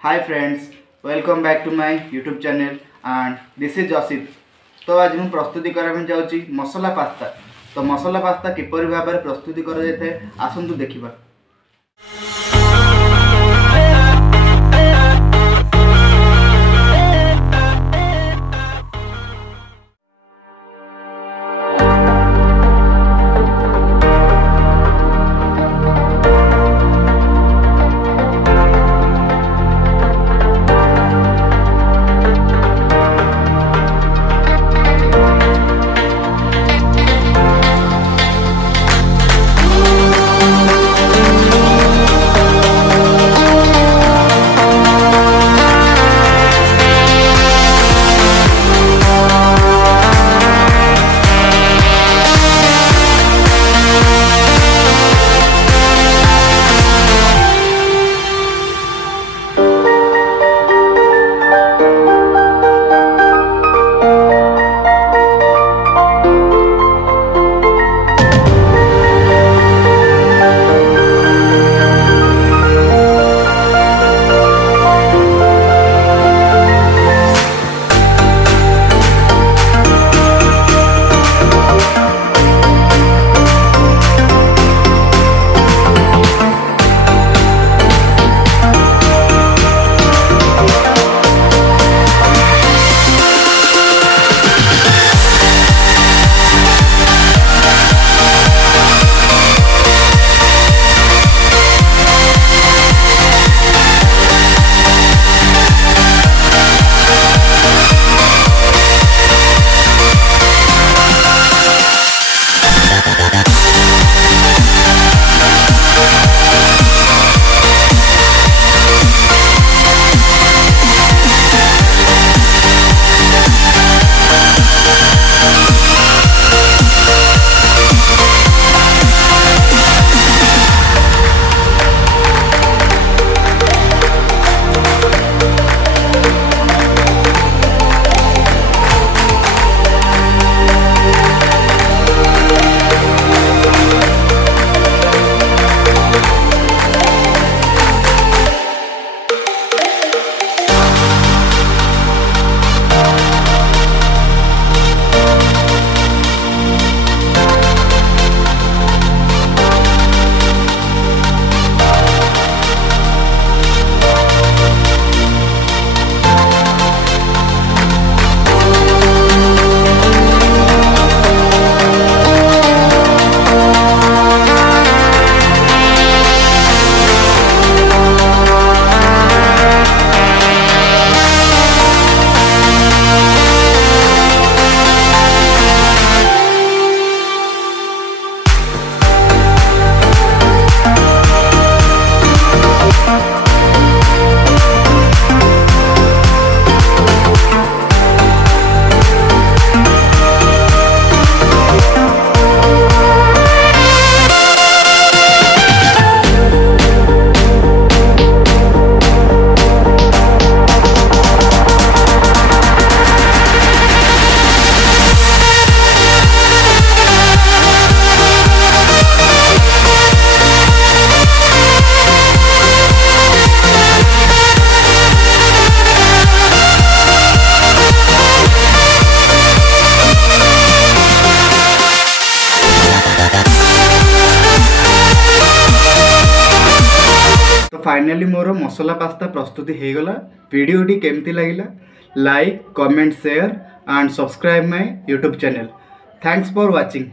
Hi friends, welcome back to my YouTube channel and this is Asit। तो आज मैं प्रस्तुति करने जाऊँगी मसाला पास्ता। तो मसाला पास्ता किपरि भाव में प्रस्तुति करा जाए आसंतु देखिबा। तो फाइनली मोर मसाला पास्ता प्रस्तुति हो गला। वीडियोटी केमती लगिला like comment share and subscribe my YouTube channel. Thanks for watching.